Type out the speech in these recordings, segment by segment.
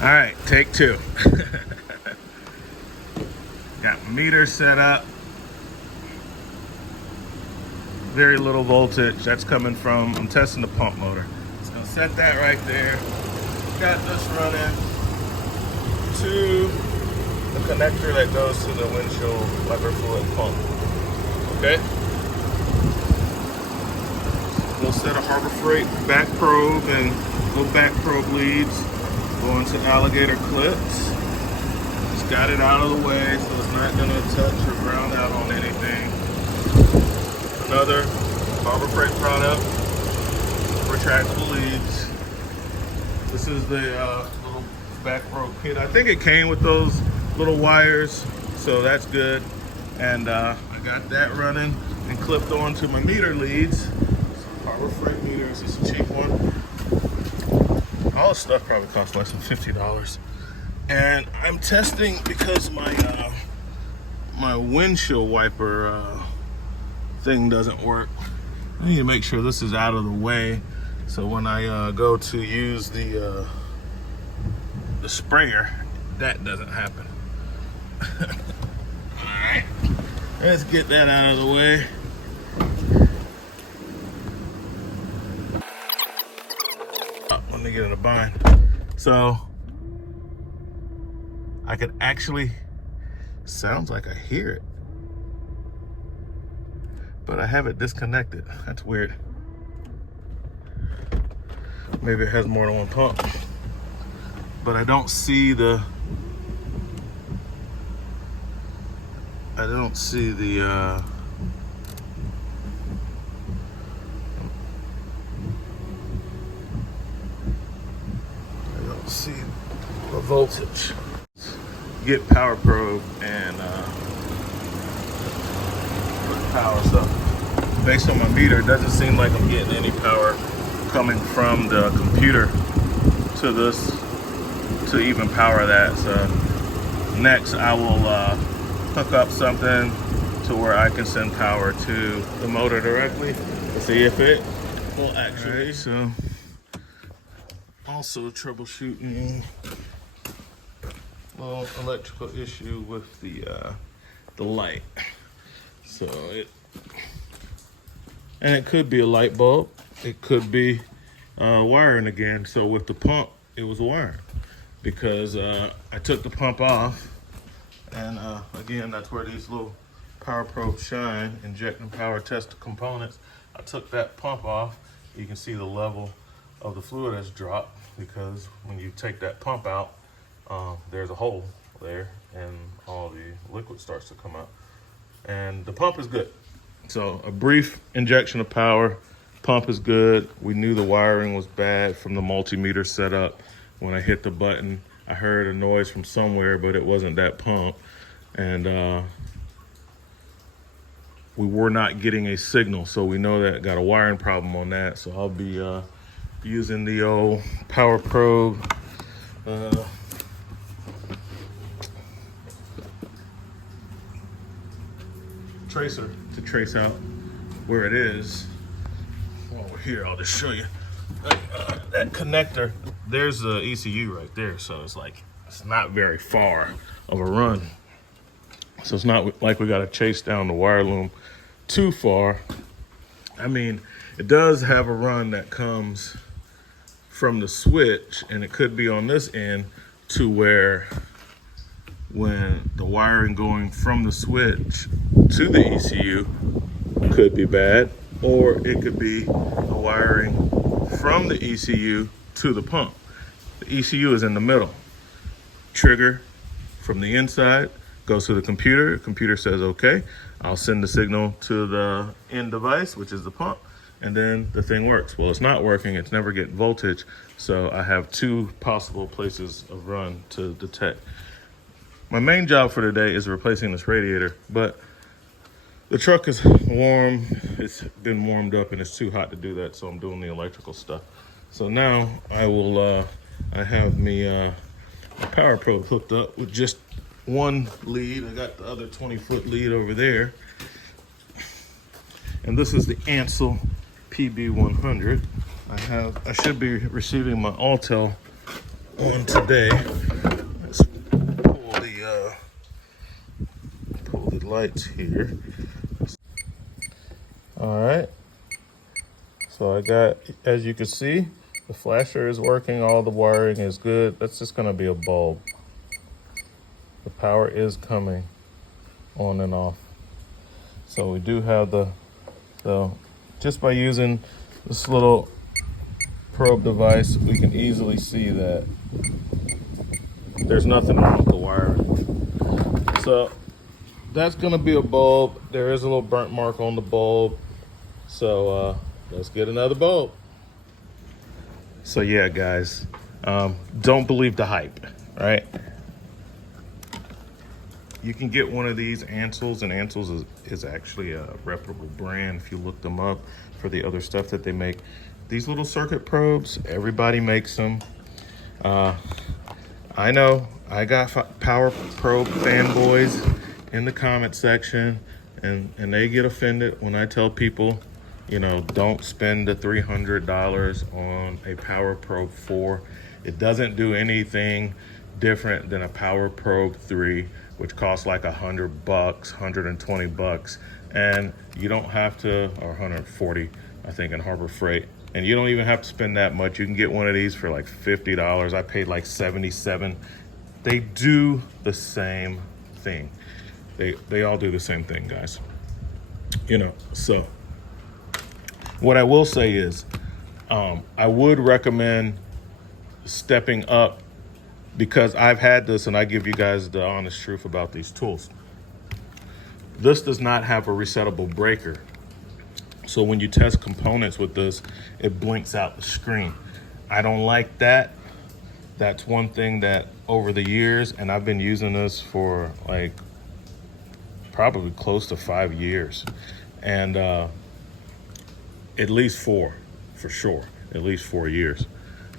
All right, take two. Got meter set up. Very little voltage. That's coming from, I'm testing the pump motor. Just gonna set that right there. Got this running to the connector that goes to the windshield wiper fluid pump. Okay? We'll set a Harbor Freight back probe and little back probe leads going to alligator clips. Just got it out of the way so it's not gonna touch or ground out on anything. Another Harbor Freight product, retractable leads. This is the little back probe kit. I think it came with those little wires, so that's good. And I got that running and clipped onto my meter leads. Harbor Freight meters, it's a cheap one. All this stuff probably costs less than $50. And I'm testing because my my windshield wiper thing doesn't work. I need to make sure this is out of the way so when I go to use the sprayer, that doesn't happen. All right, let's get that out of the way. Let me get in a bind. So I could actually, sounds like I hear it, but I have it disconnected. That's weird. Maybe it has more than one pump, but I don't see the I don't see the voltage. Get power probe and put power. So based on my meter, it doesn't seem like I'm getting any power coming from the computer to this to even power that. So next I will hook up something to where I can send power to the motor directly to see if it will actually. Right, so also troubleshooting little electrical issue with the light. So it could be a light bulb, it could be wiring again. So with the pump, it was wiring because I took the pump off, and again, that's where these little power probes shine, injecting power test the components. I took that pump off. You can see the level of the fluid has dropped because when you take that pump out, there's a hole there and all the liquid starts to come out. And the pump is good. So a brief injection of power, pump is good. We knew the wiring was bad from the multimeter setup. When I hit the button, I heard a noise from somewhere, but it wasn't that pump. And we were not getting a signal. So we know that got a wiring problem on that. So I'll be using the old power probe tracer to trace out where it is. While we're here, I'll just show you that connector. There's the ECU right there, so it's not very far of a run. So it's not like we got to chase down the wire loom too far. I mean, it does have a run that comes from the switch, and it could be on this end to where when the wiring going from the switch to the ECU could be bad, or it could be the wiring from the ECU to the pump. The ECU is in the middle. Trigger from the inside goes to the computer. The computer says, okay, I'll send the signal to the end device, which is the pump, and then the thing works. Well, it's not working. It's never getting voltage. So I have two possible places of run to detect. My main job for today is replacing this radiator, but the truck is warm. It's been warmed up and it's too hot to do that, so I'm doing the electrical stuff. So now I will, I have me a power probe hooked up with just one lead. I got the other 20-foot lead over there. And this is the Ansel PB100. I should be receiving my Autel on today. Let's pull the lights here. All right. So I got, as you can see, the flasher is working. All the wiring is good. That's just going to be a bulb. The power is coming on and off. So we do have so just by using this little probe device, we can easily see that there's nothing wrong with the wiring. So that's gonna be a bulb. There is a little burnt mark on the bulb. So let's get another bulb. So yeah, guys, don't believe the hype, right? You can get one of these Ansels, and Ansels is actually a reputable brand if you look them up for the other stuff that they make. These little circuit probes, everybody makes them. I know I got power probe fanboys in the comment section, and they get offended when I tell people, you know, don't spend the $300 on a Power Probe 4. It doesn't do anything different than a Power Probe 3, which costs like $100, $120, and you don't have to, or 140, I think, in Harbor Freight. And you don't even have to spend that much. You can get one of these for like $50. I paid like $77. They do the same thing. They all do the same thing, guys. You know, so what I will say is, I would recommend stepping up, because I've had this and I give you guys the honest truth about these tools. This does not have a resettable breaker. So when you test components with this, it blinks out the screen. I don't like that. That's one thing that over the years, and I've been using this for like probably close to 5 years. And at least 4, for sure, at least 4 years.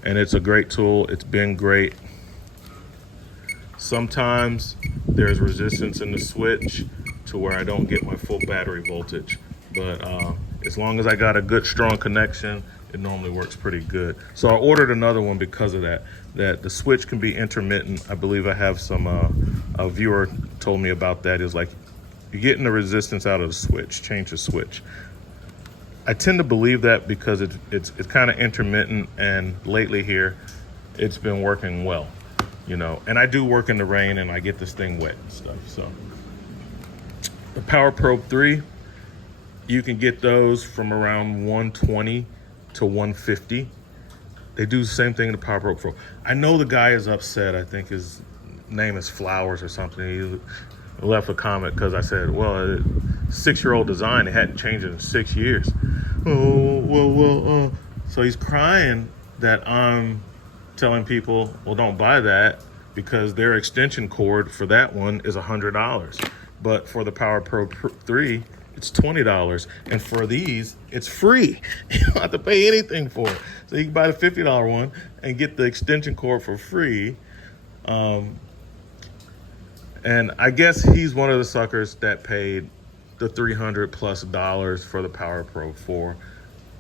And it's a great tool. It's been great. Sometimes there's resistance in the switch to where I don't get my full battery voltage. But as long as I got a good, strong connection, it normally works pretty good. So I ordered another one because of that the switch can be intermittent. I believe I have some, a viewer told me about that. Is like, you're getting the resistance out of the switch, change the switch. I tend to believe that because it's kind of intermittent, and lately here, it's been working well, you know. And I do work in the rain, and I get this thing wet and stuff. So the Power Probe 3, you can get those from around 120 to 150. They do the same thing in the Power Probe 4. I know the guy is upset. I think his name is Flowers or something. He left a comment because I said, well, a 6-year-old design, it hadn't changed in 6 years. Oh, well. So he's crying that I'm telling people, well, don't buy that, because their extension cord for that one is $100. But for the Power Probe 3, it's $20. And for these, it's free. You don't have to pay anything for it. So you can buy the $50 one and get the extension cord for free. And I guess he's one of the suckers that paid the $300+ for the Power Probe 4.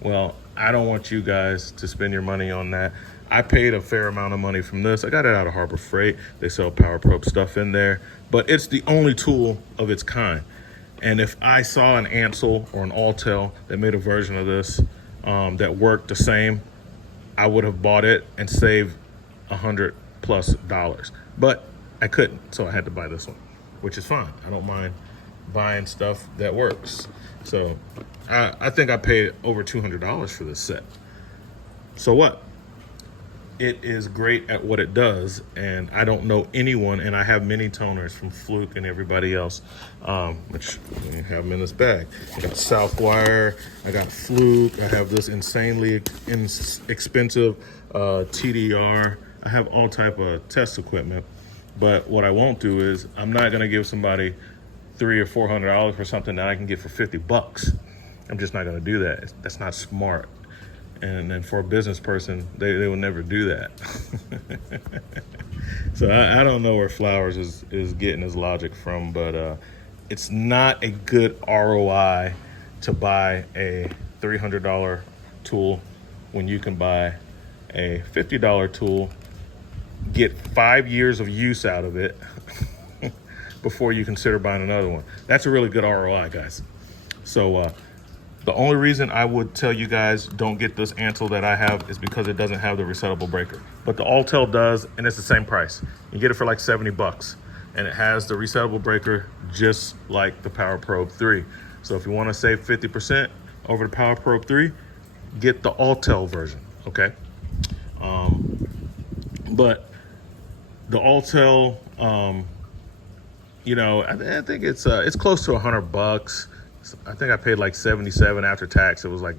Well, I don't want you guys to spend your money on that. I paid a fair amount of money from this. I got it out of Harbor Freight. They sell Power Probe stuff in there, but it's the only tool of its kind. And if I saw an Ansel or an Autel that made a version of this that worked the same, I would have bought it and saved $100+. But I couldn't, so I had to buy this one, which is fine. I don't mind buying stuff that works. So I think I paid over $200 for this set. So what? It is great at what it does, and I don't know anyone, and I have many toners from Fluke and everybody else, which I have them in this bag. I got Southwire, I got Fluke, I have this insanely expensive TDR. I have all type of test equipment, but what I won't do is I'm not gonna give somebody $300 or $400 for something that I can get for $50. I'm just not gonna do that. That's not smart. And then for a business person, they will never do that. So I don't know where Flowers is getting his logic from, but it's not a good ROI to buy a $300 tool when you can buy a $50 tool get 5 years of use out of it before you consider buying another one. That's a really good ROI, guys. So the only reason I would tell you guys don't get this Ansel that I have is because it doesn't have the resettable breaker. But the Autel does, and it's the same price. You get it for like 70 bucks. And it has the resettable breaker just like the Power Probe 3. So if you want to save 50% over the Power Probe 3, get the Autel version, okay? But the Autel, you know, I think it's close to 100 bucks. I think I paid like 77 after tax. It was like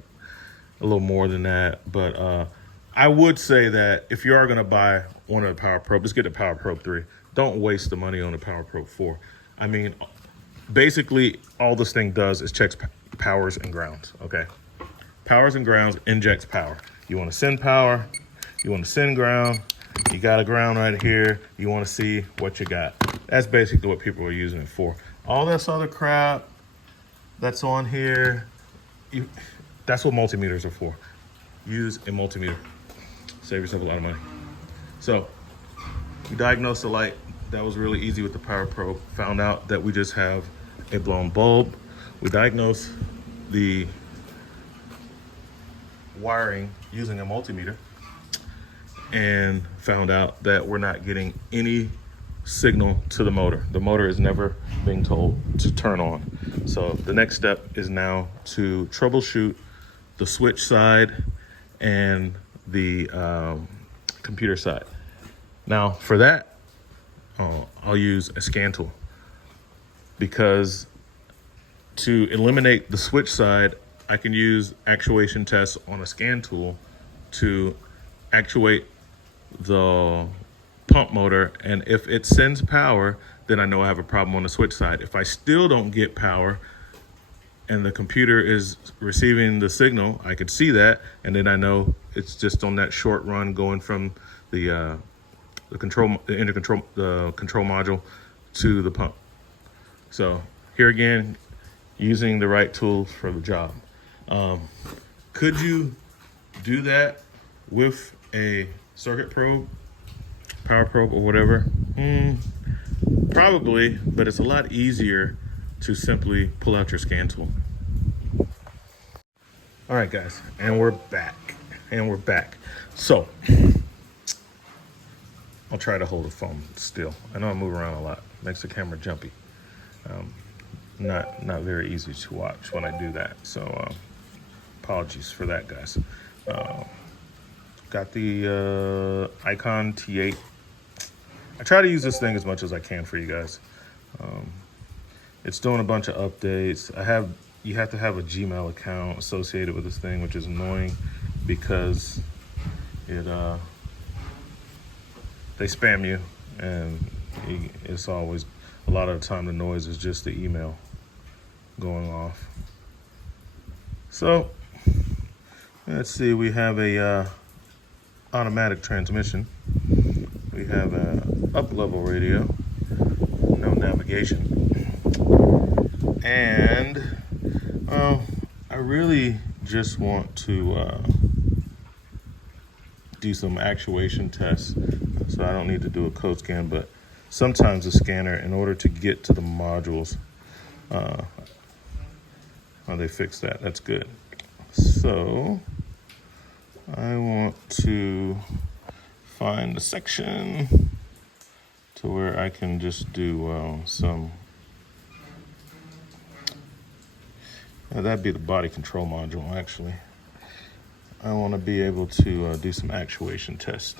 a little more than that. But I would say that if you are going to buy one of the Power Probe, just get the Power Probe 3. Don't waste the money on the Power Probe 4. I mean, basically all this thing does is checks powers and grounds, okay? Powers and grounds, injects power. You want to send power, you want to send ground, you got a ground right here, you want to see what you got. That's basically what people are using it for. All this other crap that's on here, that's what multimeters are for. Use a multimeter. Save yourself a lot of money. So, we diagnosed the light. That was really easy with the Power Probe. Found out that we just have a blown bulb. We diagnosed the wiring using a multimeter and found out that we're not getting any signal to the motor. The motor is never being told to turn on. So the next step is now to troubleshoot the switch side and the computer side. Now for that, I'll use a scan tool, because to eliminate the switch side, I can use actuation tests on a scan tool to actuate the pump motor. And if it sends power, then I know I have a problem on the switch side. If I still don't get power and the computer is receiving the signal, I could see that, and then I know it's just on that short run going from the control module to the pump. So here again, using the right tools for the job. Could you do that with a circuit probe, Power Probe, or whatever? Probably, but it's a lot easier to simply pull out your scan tool. All right, guys, and we're back. So I'll try to hold the phone still. I know I move around a lot, makes the camera jumpy. Not very easy to watch when I do that. So apologies for that, guys. Got the Icon T8. I try to use this thing as much as I can for you guys. It's doing a bunch of updates. You have to have a Gmail account associated with this thing, which is annoying because they spam you, and it's always, a lot of the time the noise is just the email going off. So let's see, we have a automatic transmission. We have a up level radio, no navigation. And I really just want to do some actuation tests, so I don't need to do a code scan, but sometimes the scanner, in order to get to the modules, they fixed that. That's good. So I want to find a section to where I can just do some, that'd be the body control module, actually. I want to be able to do some actuation tests.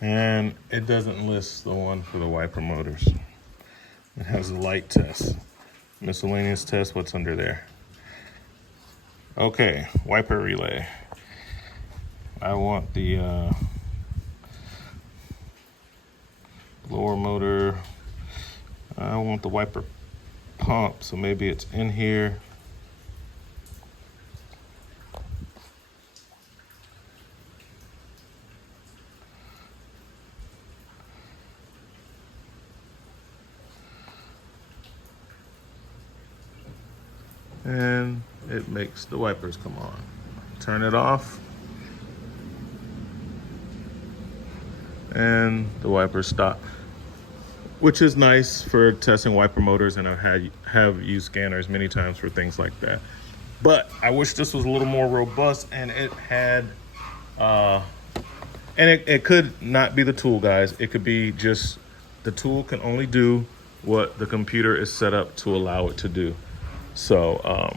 And it doesn't list the one for the wiper motors. It has a light test, miscellaneous test, what's under there. Okay, wiper relay. I want the lower motor. I want the wiper pump, so maybe it's in here. And it makes the wipers come on. Turn it off. and the wipers stop, which is nice for testing wiper motors, and have used scanners many times for things like that. But I wish this was a little more robust, and it had and it could not be the tool, guys. It could be just the tool can only do what the computer is set up to allow it to do. So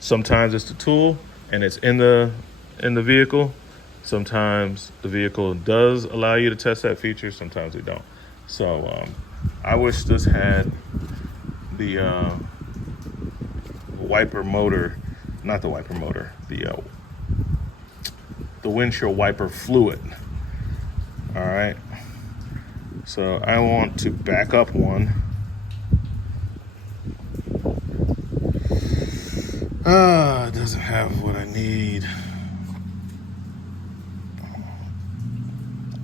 sometimes it's the tool and it's in the vehicle. Sometimes the vehicle does allow you to test that feature. Sometimes it don't. So I wish this had the wiper motor, not the wiper motor, the windshield wiper fluid. All right. So I want to back up one. It doesn't have what I need.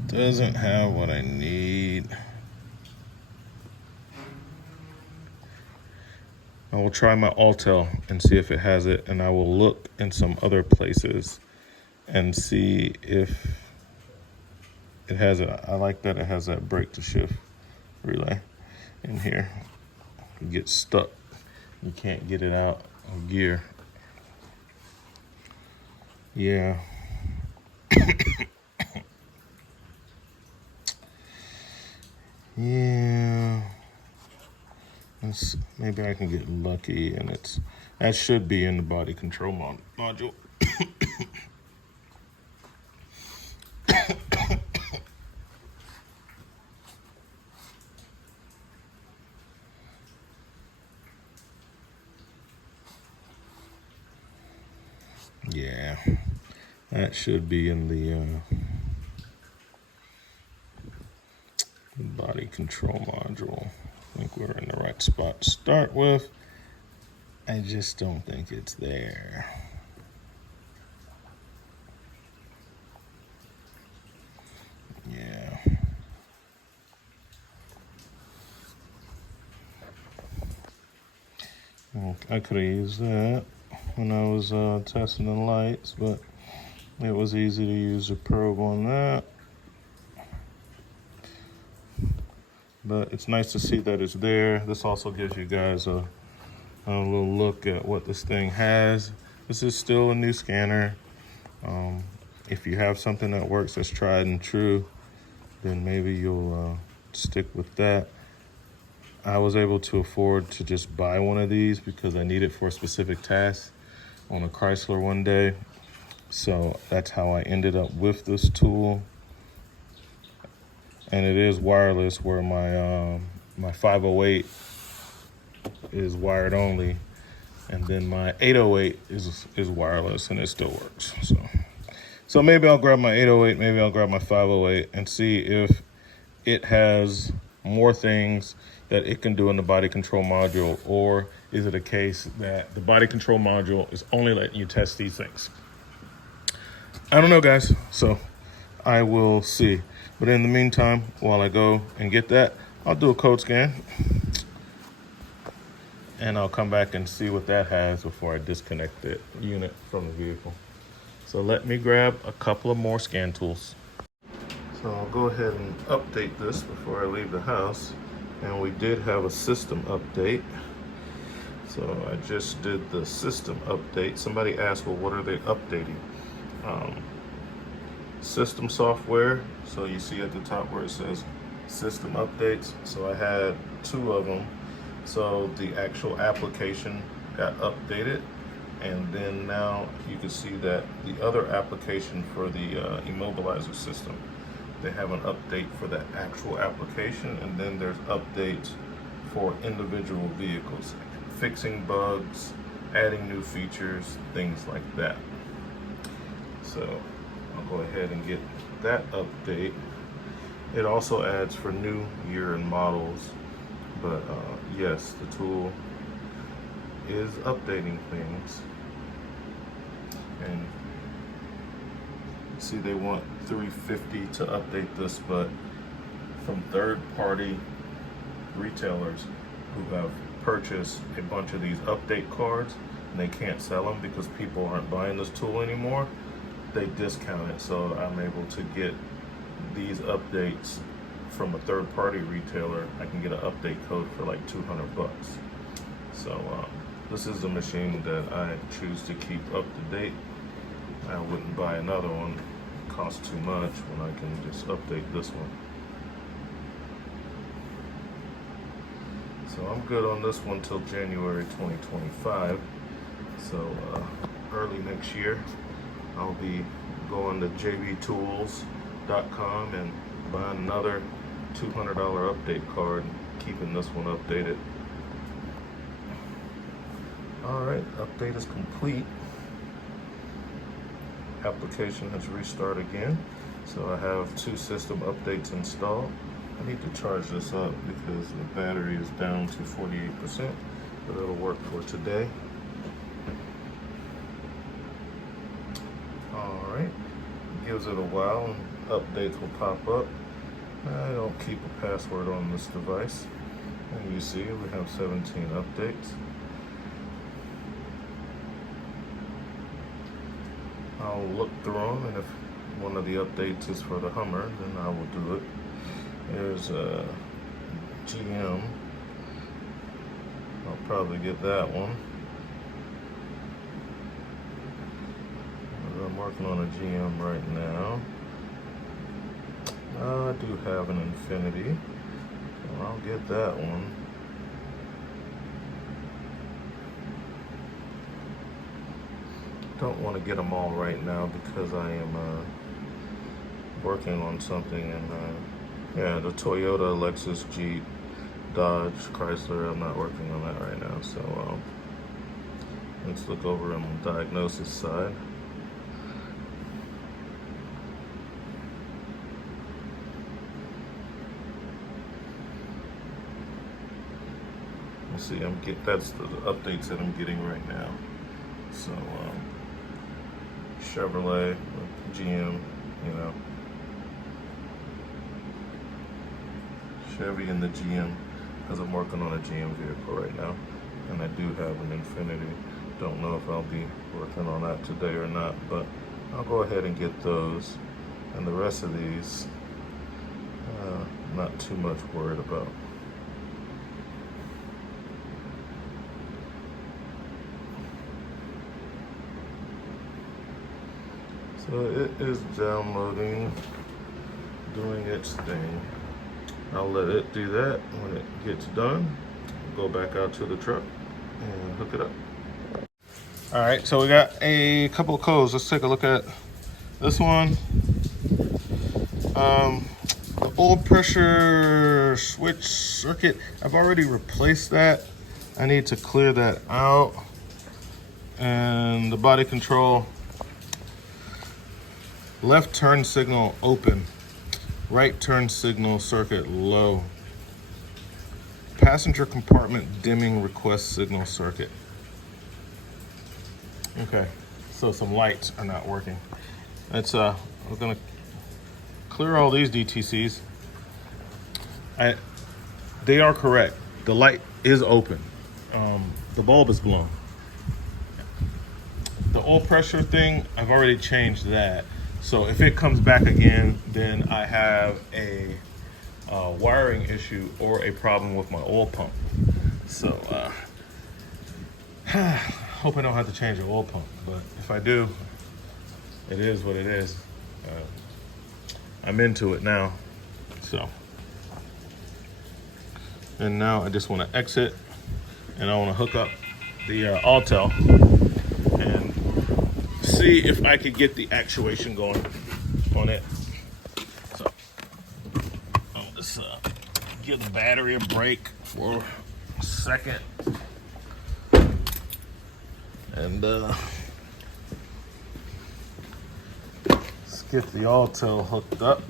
Doesn't have what I need. I will try my Altel and see if it has it, and I will look in some other places and see if it has it. I like that it has that brake to shift relay in here. You get stuck. You can't get it out of gear. Yeah. Yeah. Maybe I can get lucky, and that should be in the body control module. Yeah, that should be in the body control module. I think we're in the right spot to start with. I just don't think it's there. Yeah. Well, I could have used that when I was testing the lights, but it was easy to use a probe on that. But it's nice to see that it's there. This also gives you guys a little look at what this thing has. This is still a new scanner. If you have something that works that's tried and true, then maybe you'll stick with that. I was able to afford to just buy one of these because I need it for a specific task on a Chrysler one day. So that's how I ended up with this tool. And it is wireless, where my 508 is wired only, and then my 808 is wireless, and it still works. So maybe I'll grab my 808, maybe I'll grab my 508 and see if it has more things that it can do in the body control module, or is it a case that the body control module is only letting you test these things? I don't know, guys. So I will see. But in the meantime, while I go and get that, I'll do a code scan, and I'll come back and see what that has before I disconnect the unit from the vehicle. So let me grab a couple of more scan tools. So I'll go ahead and update this before I leave the house. And we did have a system update. So I just did the system update. Somebody asked, well, what are they updating? System software. So you see at the top where it says system updates. So I had 2 of them. So the actual application got updated, and then now you can see that the other application for the immobilizer system, they have an update for that actual application, and then there's updates for individual vehicles, fixing bugs, adding new features, things like that. So I'll go ahead and get that update. It also adds for new year and models, but yes, the tool is updating things. And see, they want $350 to update this, but from third-party retailers who have purchased a bunch of these update cards, and they can't sell them because people aren't buying this tool anymore, they discount it, so I'm able to get these updates from a third-party retailer, I can get an update code for like 200 bucks. So this is a machine that I choose to keep up to date. I wouldn't buy another one. It costs too much when I can just update this one. So I'm good on this one till January 2025. So early next year, I'll be going to jbtools.com and buying another $200 update card, keeping this one updated. All right, update is complete. Application has restarted again. So I have 2 system updates installed. I need to charge this up because the battery is down to 48%, but it'll work for today. All right, gives it a while and updates will pop up. I don't keep a password on this device. And you see we have 17 updates. I'll look through them, and if one of the updates is for the Hummer, then I will do it. There's a GM. I'll probably get that one. I'm working on a GM right now. I do have an Infinity, so I'll get that one. Don't want to get them all right now because I am working on something, and yeah, the Toyota, Lexus, Jeep, Dodge, Chrysler, I'm not working on that right now. So let's look over on the diagnosis side. See, that's the updates that I'm getting right now. So Chevrolet, GM, you know, Chevy and the GM, because I'm working on a GM vehicle right now, and I do have an Infinity. Don't know if I'll be working on that today or not, but I'll go ahead and get those, and the rest of these, not too much worried about. So it is downloading, doing its thing. I'll let it do that. When it gets done, go back out to the truck and hook it up. All right, so we got a couple of codes. Let's take a look at this one. The oil pressure switch circuit, I've already replaced that. I need to clear that out. And the body control, left turn signal open, right turn signal circuit low, passenger compartment dimming request signal circuit. Okay, so some lights are not working. That's we're gonna clear all these DTCs. They are correct. The light is open. The bulb is blown. The oil pressure thing, I've already changed that. So if it comes back again, then I have a wiring issue or a problem with my oil pump. So hope I don't have to change the oil pump, but if I do, it is what it is. I'm into it now. So, and now I just want to exit, and I want to hook up the Autel and see if I could get the actuation going on it. So I'll just give the battery a break for a second, and let's get the Autel hooked up.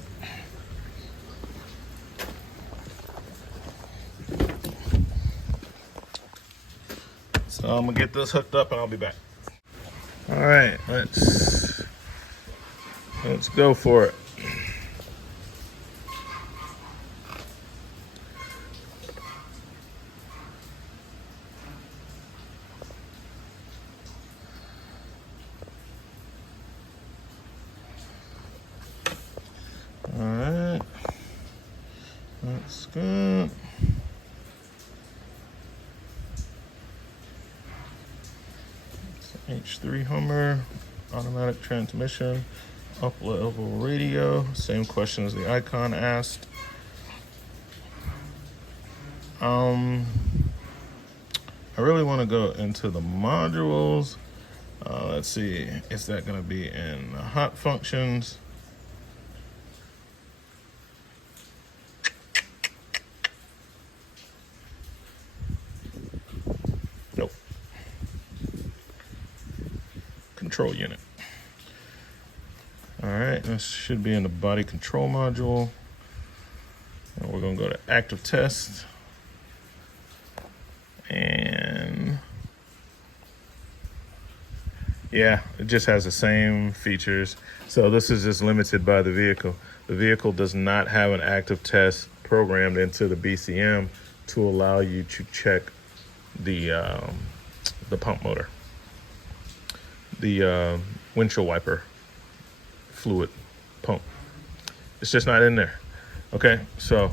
So I'm gonna get this hooked up and I'll be back. All right, let's go for it. All right. good. H3 Hummer, automatic transmission, up-level radio. Same question as the Icon asked. I really want to go into the modules. Let's see, is that going to be in hot functions? Nope. Control unit. All right, this should be in the body control module. And we're going to go to active test. And yeah, it just has the same features. So this is just limited by the vehicle. The vehicle does not have an active test programmed into the BCM to allow you to check the pump motor, the windshield wiper fluid pump. It's just not in there. Okay, so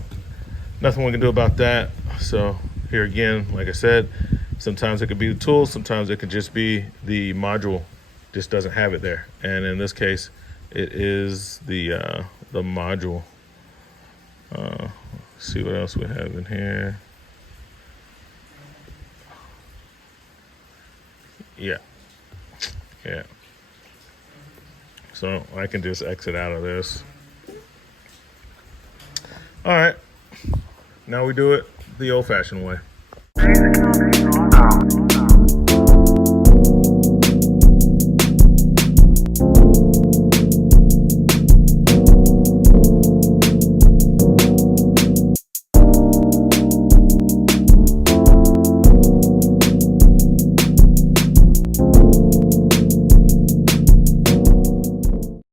nothing we can do about that. So here again, like I said, sometimes it could be the tool, sometimes it could just be the module just doesn't have it there. And in this case, it is the module. See what else we have in here. Yeah. So I can just exit out of this. All right, now we do it the old-fashioned way.